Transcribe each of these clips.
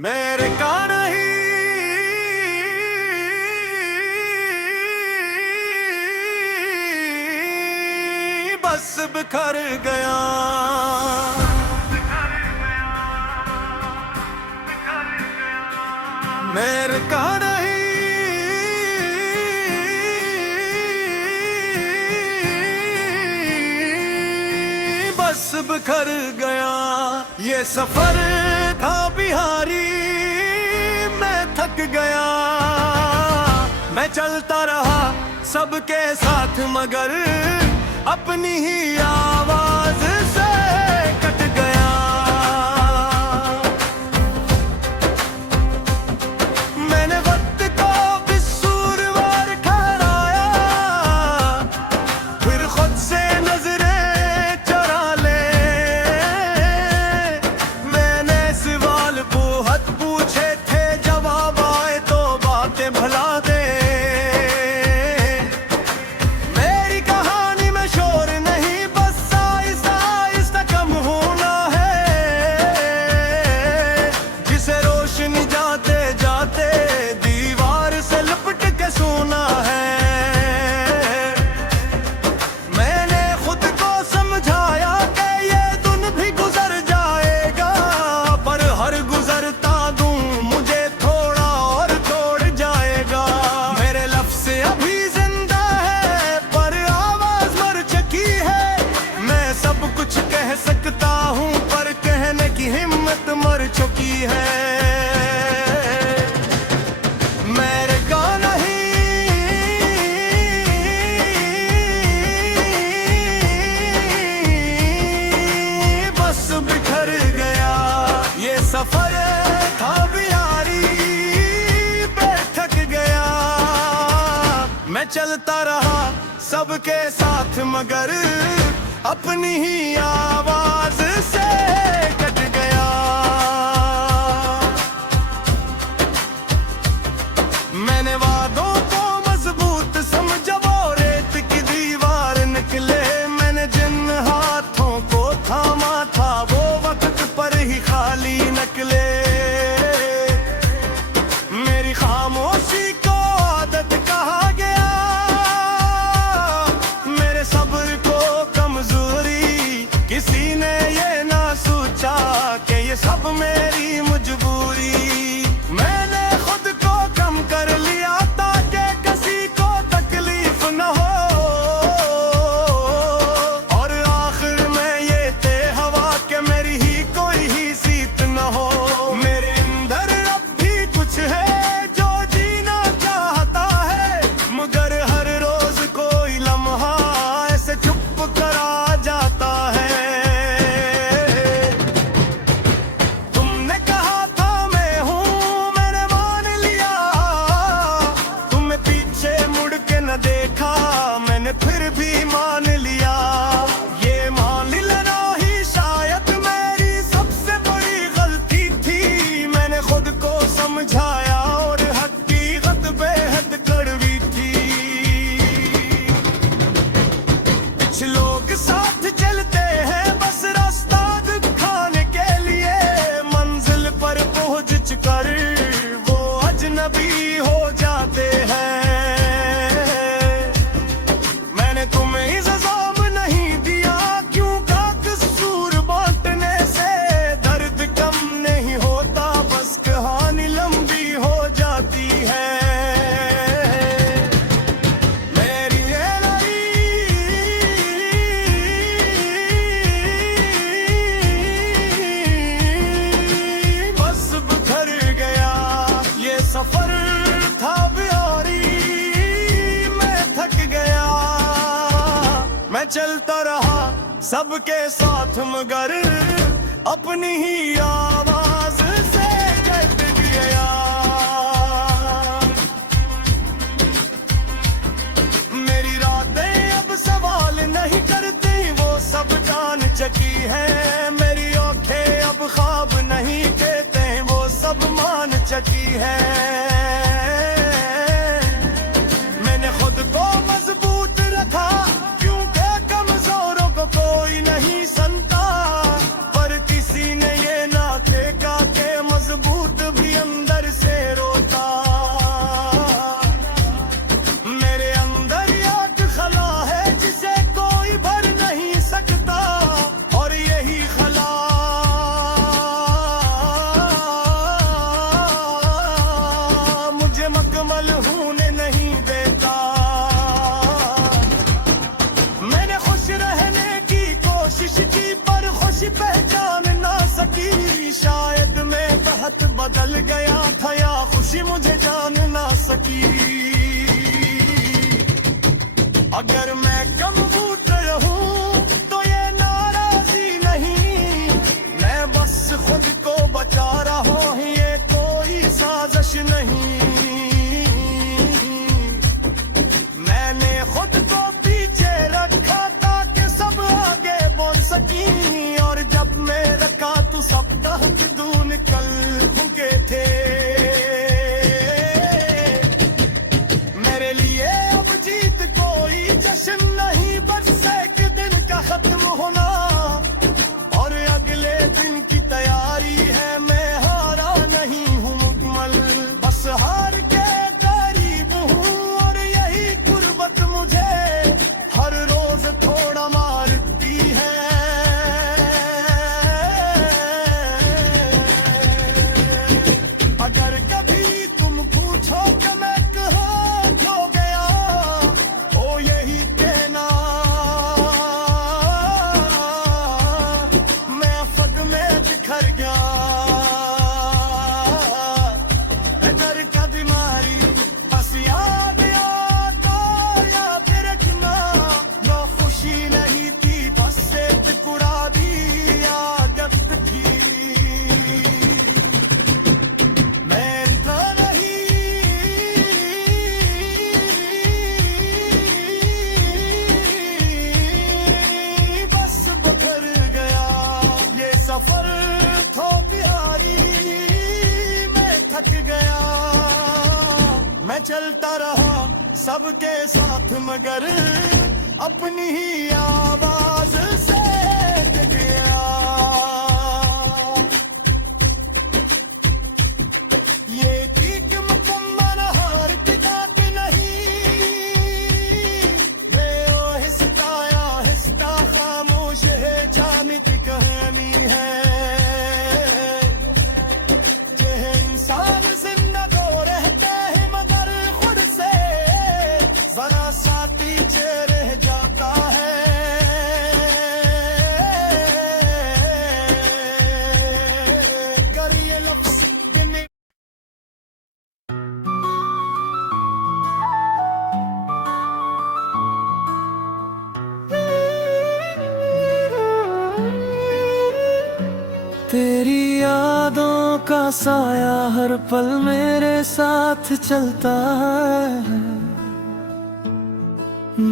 मेरे का नहीं बस बिखर गया। मेरे का नहीं बस बिखर गया। ये सफर था बिहारी, मैं थक गया। मैं चलता रहा सबके साथ मगर अपनी ही आवाज से कट गया। मैंने वक्त को कसूरवार ठहराया, फिर खुद से नजरें चुरा ले। मैंने सवाल बहुत पूछे थे, जवाब आए तो बातें भुला दे। हिम्मत मर चुकी है। मेरे का नहीं बस बिखर गया। ये सफर था बिहारी, बैठक गया। मैं चलता रहा सबके साथ मगर अपनी ही आवाज से कट गया। मैंने वादों को मजबूत समझा, वो रेत की दीवार निकले। मैंने जिन हाथों को थामा था वो वक्त पर ही खाली निकले। मेरी खामोशी को आदत कहा गया, मेरे सब्र को कमजोरी। किसी ने ये ना सोचा कि ये सब मेरी मजबूरी। मैंने खुद को कम कर लिया ताकि किसी को तकलीफ न हो, और आखिर में ये तय हवा कि मेरी ही कोई ही सीत न हो। मेरे अंदर अब भी कुछ है जो जीना चाहता है, मगर हर रोज कोई लम्हा ऐसे चुप करा जाता है। देखा मैंने फिर भी मान लिया। ये मान लेना ही शायद मेरी सबसे बड़ी गलती थी। मैंने खुद को समझाया और हकीकत बेहद कड़वी थी। कुछ लोग साथ चलते हैं बस रास्ता दिखाने के लिए, मंजिल पर पहुंच कर वो अजनबी हो जाते हैं। सफर था बिहारी, मैं थक गया। मैं चलता रहा सबके साथ मगर अपनी ही आवाज से कट गया। मेरी रातें अब सवाल नहीं करती, वो सब जान चकी है। मेरी आंखें अब ख्वाब नहीं कहते, वो सब मान चकी है। मैंने खुद को मजबूत रखा क्योंकि कमजोरों को कोई नहीं सुनता, पर किसी ने ये ना देखा कि मजबूत बदल गया था या खुशी मुझे जान ना सकी। अगर मैं कमबूतर हूँ तो ये नाराजी नहीं, मैं बस खुद को बचा रहा हूँ, ये कोई साजिश नहीं। मैंने खुद को पीछे रखा ताकि सब आगे बोल सकी, और जब मैं रखा तो सब तहत दूर निकल भूखे थे। मेरे लिए अब जीत कोई जश्न नहीं, बस एक दिन का खत्म होना और अगले दिन की तैयारी है। मैं हारा नहीं हूँ मुकम्मल, बस हार के करीब हूँ, और यही गुर्बत मुझे हर रोज थोड़ा मारती है। अगर कभी तुम पूछो कि मैं कहाँ खो गया, ओ यही कहना मैं फग में बिखर गया। डर का बीमारी बस याद आता याद रखना, वो खुशी नहीं थी बस से टुकड़ा भी आदत थी। मैं था नहीं बस बिखर गया। ये सफर थो प्यारी, मैं थक गया। मैं चलता रहा सबके साथ मगर अपनी ही आवाज से डर गया। ये ठीक मुकम्मल हार की ताक नहीं, ये आहिस्ता खामोश है जामित कहानी है। ये इंसान जिंदा तो रहता है मगर खुद से जरा सा पीछे रह जाता है। कर ये लफ्ज़ दिल तेरी यादों का साया हर पल मेरे साथ चलता है।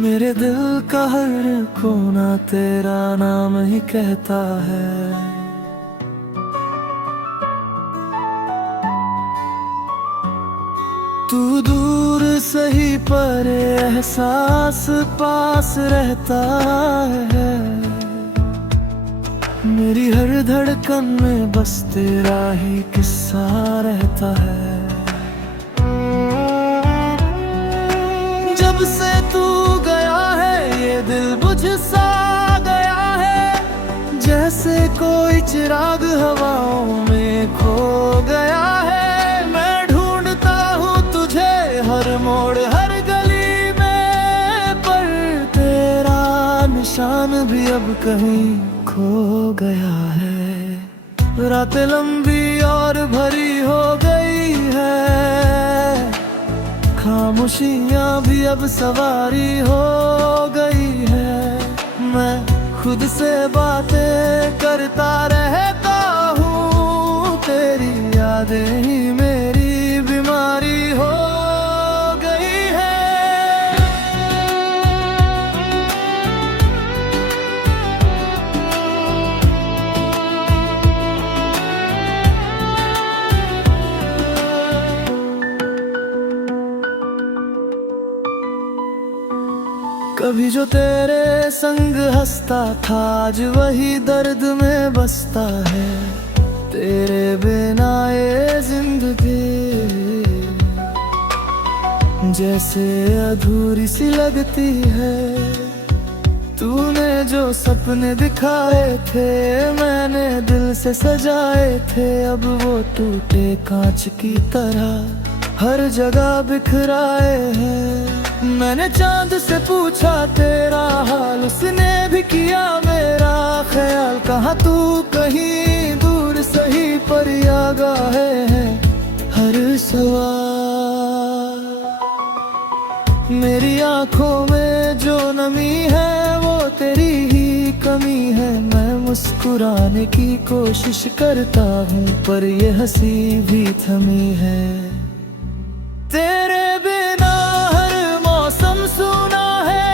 मेरे दिल का हर कोना तेरा नाम ही कहता है। तू दूर सही पर एहसास पास रहता है। मेरी हर धड़कन में बस तेरा ही किस्सा रहता है। जब से तू गया है ये दिल बुझ सा गया है, जैसे कोई चिराग हवाओं में खो गया है। मैं ढूंढता हूँ तुझे हर मोड़ हर गली में, पर तेरा निशान भी अब कहीं खो गया है। रातें लंबी और भरी हो गई है, खामोशियाँ भी अब सवारी हो गई है। मैं खुद से बातें करता रहता हूँ, तेरी यादें ही मेरी बीमारी हो गई है। कभी जो तेरे संग हंसता था आज वही दर्द में बसता है। तेरे बिना ये जिंदगी जैसे अधूरी सी लगती है। तूने जो सपने दिखाए थे मैंने दिल से सजाए थे, अब वो टूटे कांच की तरह हर जगह बिखराए हैं। मैंने चांद से पूछा तेरा हाल, उसने भी किया मेरा ख्याल। कहाँ तू कहीं दूर सही पर आगाह है, सवाल। मेरी आंखों में जो नमी है वो तेरी ही कमी है। मैं मुस्कुराने की कोशिश करता हूँ पर ये हंसी भी थमी है। तेरे बिना हर मौसम सुना है,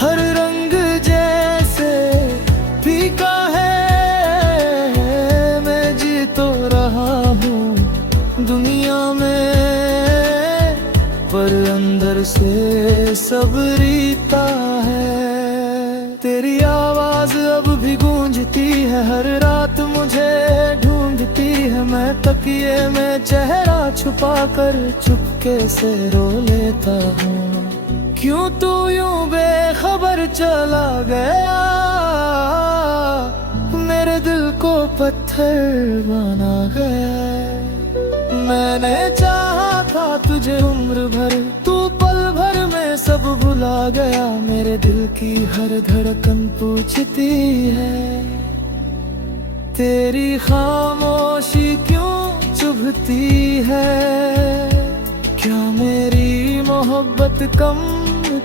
हर रंग जैसे फीका है। मैं जी तो रहा हूँ दुनिया में पर अंदर से सब रीता है। तेरी आवाज अब भी गूंजती है, हर रात मुझे ढूंढती है। मैं तकिए में चेहरा छुपा कर चुपके से रो लेता हूँ। क्यों तू यूं बेखबर चला गया, मेरे दिल को पत्थर बना गया। मैंने चाहा था तुझे उम्र भर, तू पल भर में सब भुला गया। मेरे दिल की हर धड़कन पूछती है, तेरी खामोशी क्यों चुभती है। क्या मेरी मोहब्बत कम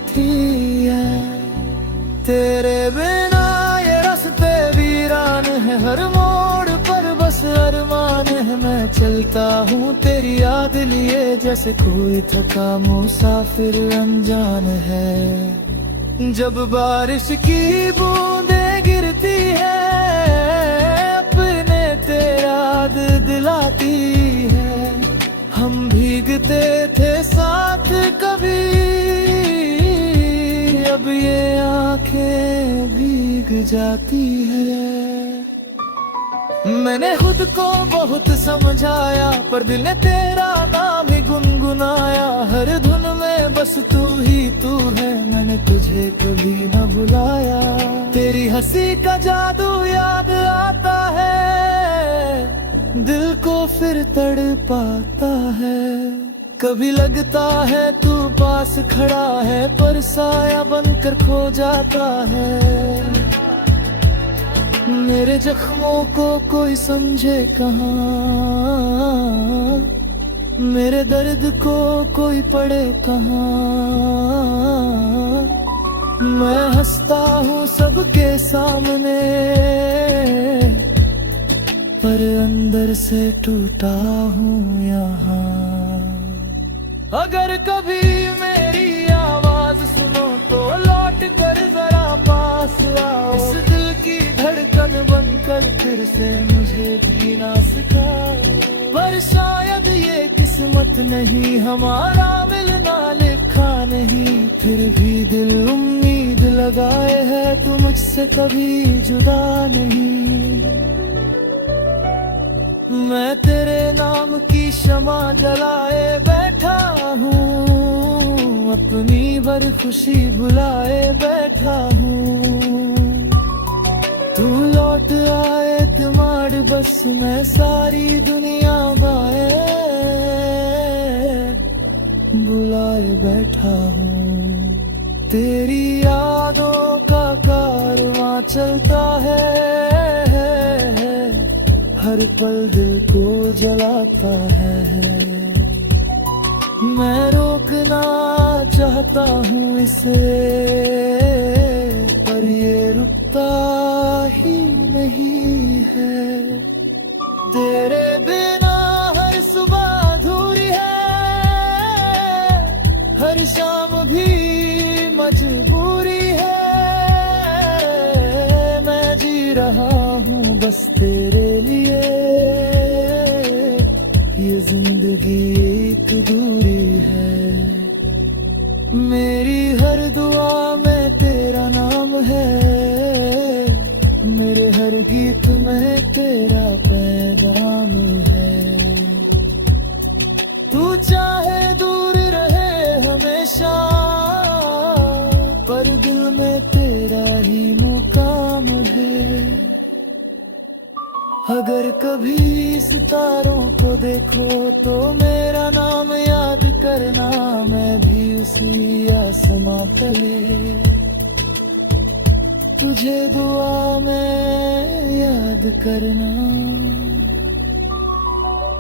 थी है। तेरे बिना ये रास्ते वीरान है, हर मोड़ पर बस अरमान है। मैं चलता हूँ तेरी याद लिए जैसे कोई थका मुसाफिर अनजान है। जब बारिश की बूंदें गिरती है अपने तेरा याद दिलाती है। हम भीगते थे साथ कभी, अब ये आंखें भीग जाती है। मैंने खुद को बहुत समझाया पर दिल ने तेरा नाम ही गुनगुनाया। हर धुन में बस तू ही तू है, मैंने तुझे कभी न भुलाया। तेरी हंसी का जादू याद आता है, दिल को फिर तड़पाता है। कभी लगता है तू पास खड़ा है पर साया बनकर खो जाता है। मेरे जख्मों को कोई समझे कहाँ, मेरे दर्द को कोई पढ़े कहाँ। मैं हंसता हूँ सबके सामने पर अंदर से टूटा हूँ यहाँ। अगर कभी मेरी आवाज सुनो तो लौट कर जरा पास आओ। इस दिल की धड़कन बनकर फिर से मुझे जीना सिखाओ। पर शायद ये किस्मत नहीं, हमारा मिलना लिखा नहीं। फिर भी दिल उम्मीद लगाए है तू मुझसे कभी जुदा नहीं। मैं तेरे नाम की शमा जलाए बैठा हूँ, अपनी भर खुशी भुलाए बैठा हूँ। तू लौट आए तुम्हार बस मैं सारी दुनिया बाए बुलाए बैठा हूँ। तेरी यादों का कारवां चलता है, हर पल दिल को जलाता है। मैं रोकना चाहता हूँ इसे पर ये रुकता ही नहीं है। तेरे बिना हर सुबह अधूरी है, हर शाम भी मजबूरी है। मैं जी रहा हूँ बस तेरे लिए, ये जिंदगी एक दूरी है। मेरी हर दुआ में तेरा नाम है, मेरे हर गीत में तेरा पैगाम है। तू चाहे दूर रहे हमेशा पर दिल में तेरा ही मुकाम है। अगर कभी सितारों को देखो तो मेरा नाम याद करना, मैं भी उसी आसमां तले तुझे दुआ में याद करना।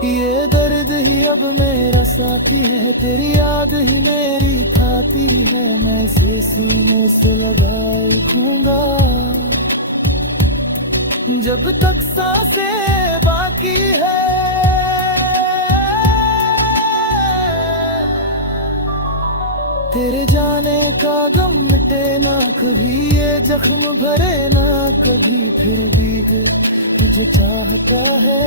ये दर्द ही अब मेरा साथी है, तेरी याद ही मेरी थाती है, मैं इसे सीने से लगाए रखूंगा जब तक सांसें बाकी है। तेरे जाने का गम मिटे ना कभी, ये जख्म भरे ना कभी, फिर भी दिल तुझे चाहता है।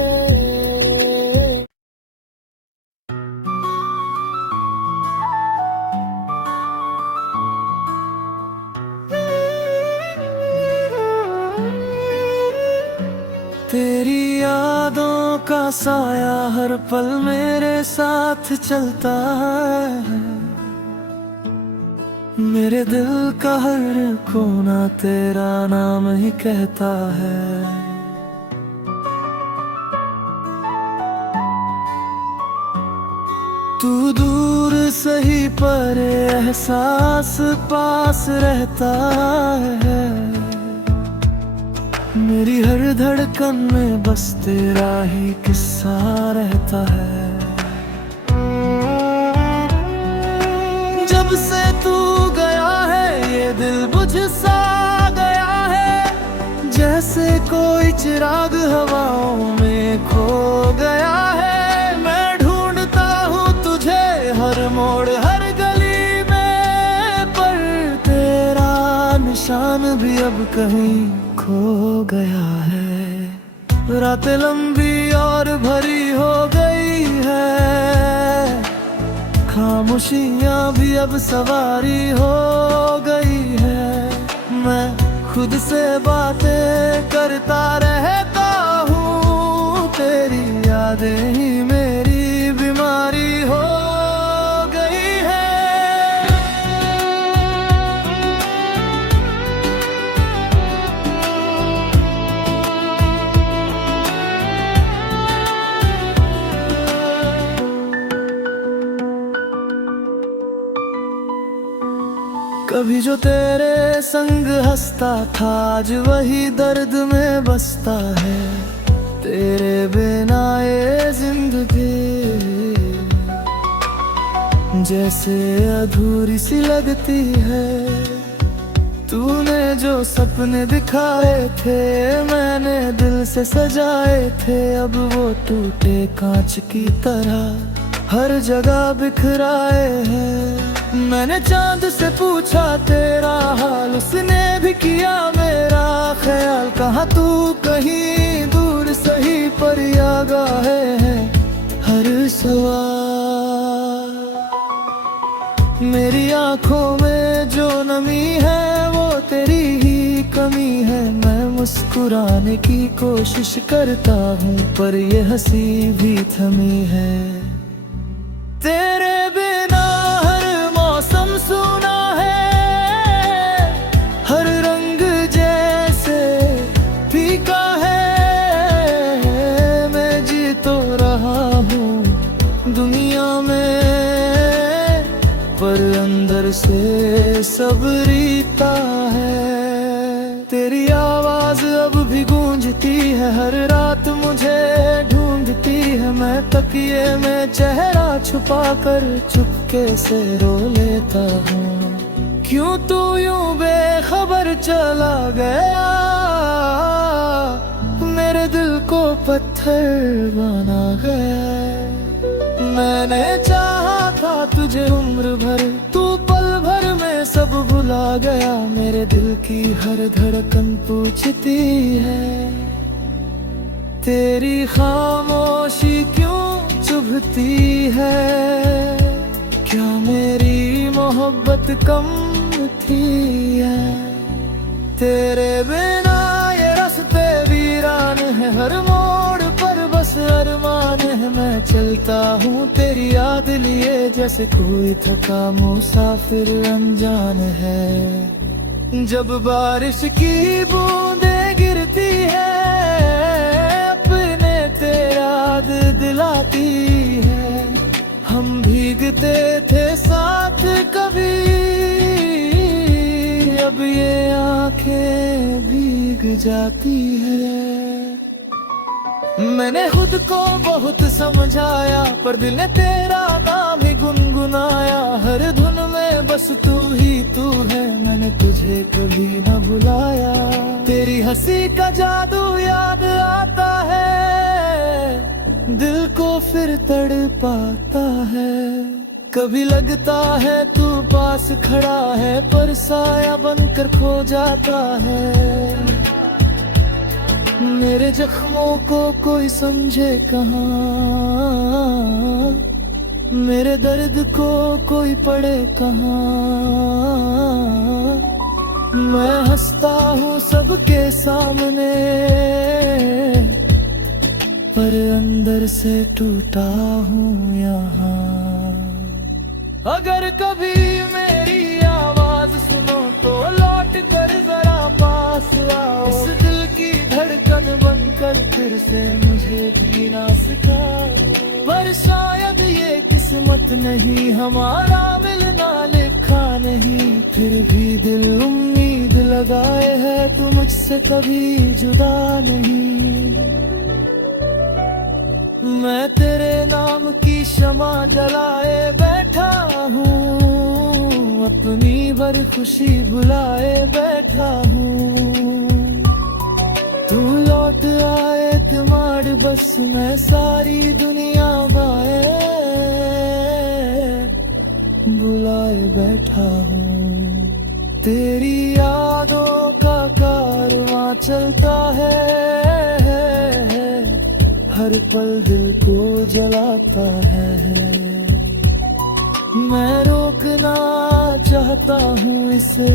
तेरी यादों का साया हर पल मेरे साथ चलता है, मेरे दिल का हर कोना तेरा नाम ही कहता है। तू दूर सही पर एहसास पास रहता है, मेरी हर धड़कन में बस तेरा ही किस्सा रहता है। जब से तू गया है ये दिल बुझ सा गया है, जैसे कोई चिराग हवाओं में खो गया है। मैं ढूंढता हूँ तुझे हर मोड़ हर गली में, पर तेरा निशान भी अब कहीं खो गया है। रातें लंबी और भरी हो गई है, खामोशियाँ भी अब सवारी हो गई है। मैं खुद से बातें करता रहता हूँ, तेरी यादें ही मेरी बीमारी हो गई है। कभी जो तेरे संग हंसता था आज वही दर्द में बसता है, तेरे बिना ये जिंदगी जैसे अधूरी सी लगती है। तूने जो सपने दिखाए थे मैंने दिल से सजाए थे, अब वो टूटे कांच की तरह हर जगह बिखराए हैं। मैंने चांद से पूछा तेरा हाल, उसने भी किया मेरा ख्याल। कहाँ तू कहीं दूर सही पर आगाहे है हर सवाल। मेरी आंखों में जो नमी है वो तेरी ही कमी है। मैं मुस्कुराने की कोशिश करता हूँ पर ये हंसी भी थमी है। तेरे बिना हर मौसम सुना है, हर रंग जैसे फीका है। मैं जी तो रहा हूँ दुनिया में पर अंदर से सब रीता है। तेरी आवाज अब भी गूंजती है, हर रात मुझे ढूंढती है। मैं तकिए में चेहरा छुपा कर चुपके से रो लेता हूँ। क्यों तू यूं बेखबर चला गया, मेरे दिल को पत्थर बना गया। मैंने चाहा था तुझे उम्र भर, तू पल भर में सब भुला गया। मेरे दिल की हर धड़कन पूछती है तेरी खामोशी क्यों चुभती है। क्या मेरी मोहब्बत कम थी है। तेरे बिना ये रास्ते वीरान है, हर मोड़ पर बस अरमान है। मैं चलता हूँ तेरी याद लिए जैसे कोई थका मुसाफिर अनजान है। जब बारिश की बूंदें गिरती है अपने तेरा याद दिलाती है। हम भीगते थे साथ कभी, अब ये आंखें भीग जाती है। मैंने खुद को बहुत समझाया, पर दिल ने तेरा नाम ही गुनगुनाया। हर धुन में बस तू ही तू है, मैंने तुझे कभी न भुलाया। तेरी हंसी का जादू याद आता है, दिल को फिर तड़पाता है। कभी लगता है तू पास खड़ा है, पर साया बनकर खो जाता है। मेरे जख्मों को कोई समझे कहाँ, मेरे दर्द को कोई पढ़े कहाँ। मैं हंसता हूँ सबके सामने, पर अंदर से टूटा हूँ यहाँ। अगर कभी मेरी आवाज सुनो तो लौट कर जरा पास आओ। इस दिल की धड़कन बनकर फिर से मुझे जीना सिखा। पर शायद ये किस्मत नहीं, हमारा मिलना लिखा नहीं। फिर भी दिल उम्मीद लगाए है, तू मुझसे कभी जुदा नहीं। मैं तेरे नाम की शमा जलाए बैठा हूँ, अपनी भर खुशी भुलाए बैठा हूँ। तू लौट आए तुम्हारे बस मैं सारी दुनिया बाए बुलाए बैठा हूँ। तेरी यादों का कारवां चलता है, हर पल दिल को जलाता है। मैं रोकना चाहता हूँ इसे,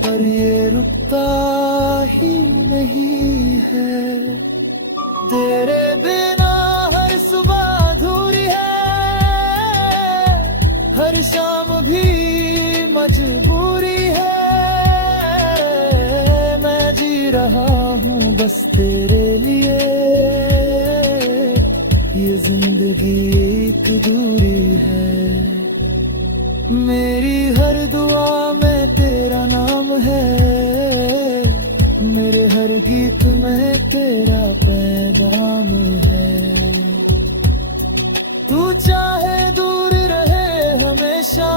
पर ये रुकता ही नहीं है। तेरे बिना हर सुबह अधूरी है, हर शाम भी मजबूरी है। मैं जी रहा हूँ बस तेरे लिए, ये जिंदगी एक दूरी है। मेरी हर दुआ में तेरा नाम है, मेरे हर गीत में तेरा पैगाम है। तू चाहे दूर रहे हमेशा,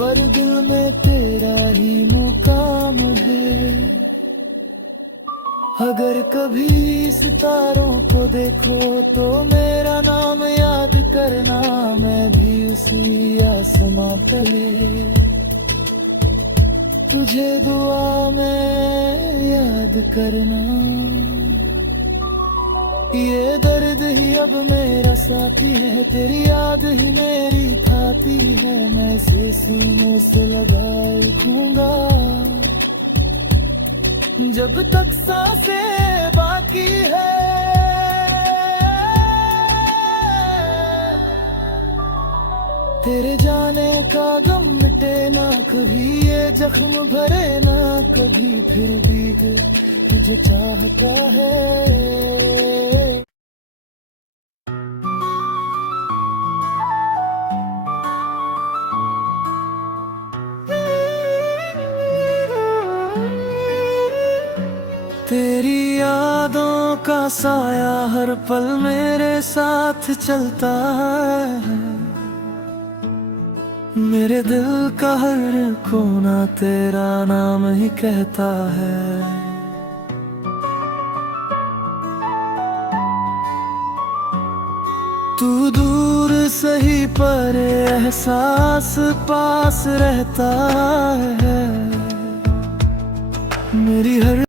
पर दिल में तेरा ही मुकाम है। अगर कभी सितारों को देखो तो मेरा नाम याद करना, मैं भी उसी आसमां तले तुझे दुआ में याद करना। ये दर्द ही अब मेरा साथी है, तेरी याद ही मेरी थाती है। मैं इसे सीने से लगाए रखूंगा जब तक सांसें बाकी है। तेरे जाने का गम मिटे ना कभी, ये जख्म भरे ना कभी। फिर भी दिल तुझे चाहता है। तेरी यादों का साया हर पल मेरे साथ चलता है। मेरे दिल का हर कोना तेरा नाम ही कहता है। तू दूर सही पर एहसास पास रहता है। मेरी हर